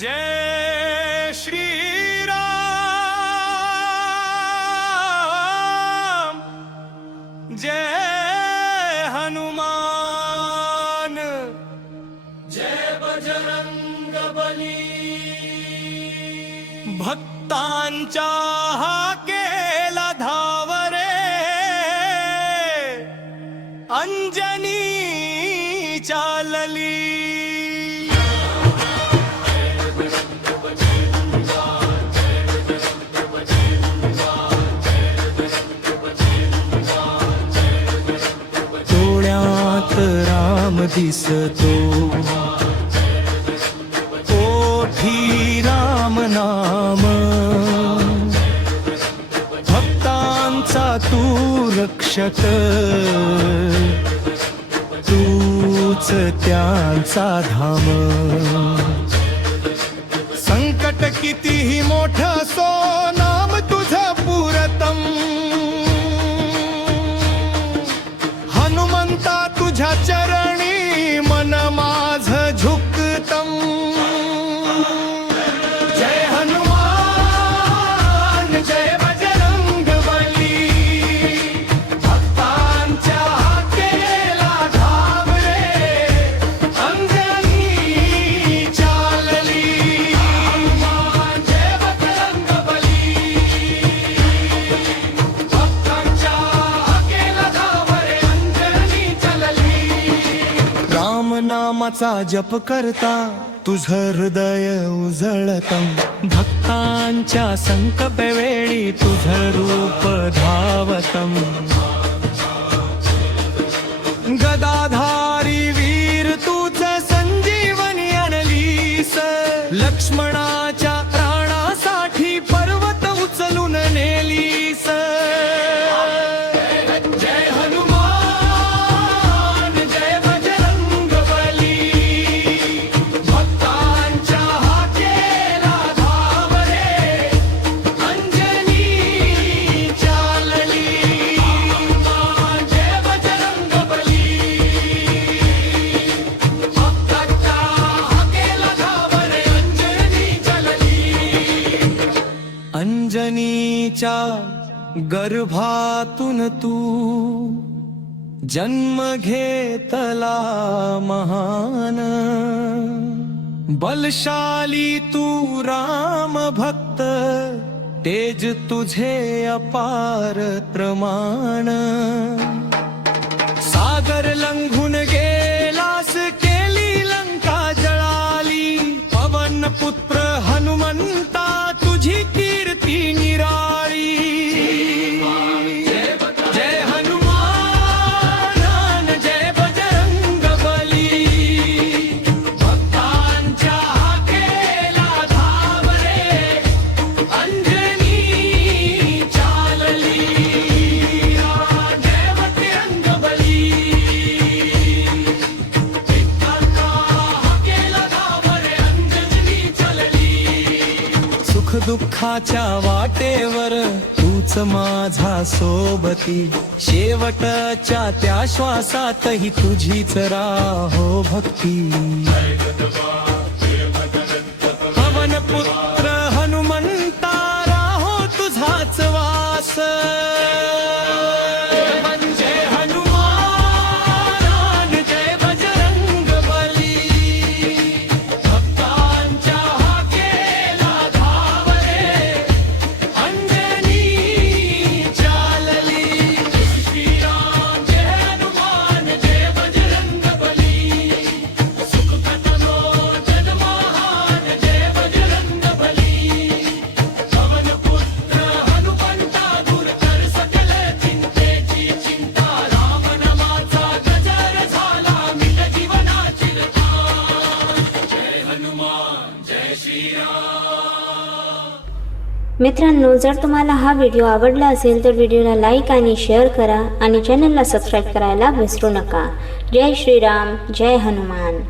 जय श्री राम जय हनुमान जय बजरंग बली। भक्तांच्या हाकेला धावरे अंजनी चालली। डोळ्यात राम दिसतो, ओठी राम नाम, भक्तांचा तू रक्षक, तूच त्यांचा धाम। संकट कितीही मोठं असो नाम तुझं पुरतम, हनुमंता तुझ्या चरणी मन माझं झुकतम। जय हनुमान जय बजरंग बली, भक्तांच्या हाकेला धावरे अंजनी चालली। हनुमान जय बजरंग बली, भक्तांच्या हाकेला धावरे अंजनी चालली। राम नामाचा जप करता तुझं हृदय उजळतम, भक्तांच्या संकट वेळी तुझं रूप धावतम। गदाधारी वीर तुझं संजीवनी आणलीस, लक्ष्मणाच्या प्राणासाठी पर्वत उचलून नेलीस। जय हनुमान जय बजरंग बली, भक्तांच्या हाकेला धावरे अंजनी चालली। हनुमान जय बजरंग बली, भक्तांच्या हाकेला धावरे अंजनी चालली। अंजनीच्या गर्भातून तू जन्म घेतला महान, बलशाली तू राम भक्त, तेज तुझे अपार प्रमाण। सागर लंघून गेलास केली लंका जळाली, पवन पुत्र हनुमंता तुझी कीर्ती निराळी। जय हनुमान जय बजरंग बली, भक्तांच्या हाकेला धावरे अंजनी चालली। जय बजरंग बली, भक्तांच्या हाकेला धावरे अंजनी चालली। सुख दुःखाच्या वाटेवर तूच माझा सोबती, शेवटच्या त्या श्वासातही तुझीच राहो भक्ती। पवन पुत्र हनुमंता राहो तुझाच वास। जय हनुमान जय बजरंग बली, भक्तांच्या हाकेला धावरे अंजनी चालली। श्रीराम जय हनुमान जय बजरंग बली, सुख कटलो जगमहान जय बजरंग बली। पवन पुत्र हनुमंता दूर कर सकल चिंतेची चिंता, राम नामाचा गजर झाला मिट जीवनाची ताण। जय हनुमान जय श्रीराम। मित्रांनो, जर तुम्हाला हा व्हिडिओ आवडला असेल तर व्हिडिओला लाईक आणि शेअर करा आणि चॅनलला सबस्क्राईब करायला विसरू नका। जय श्रीराम जय हनुमान।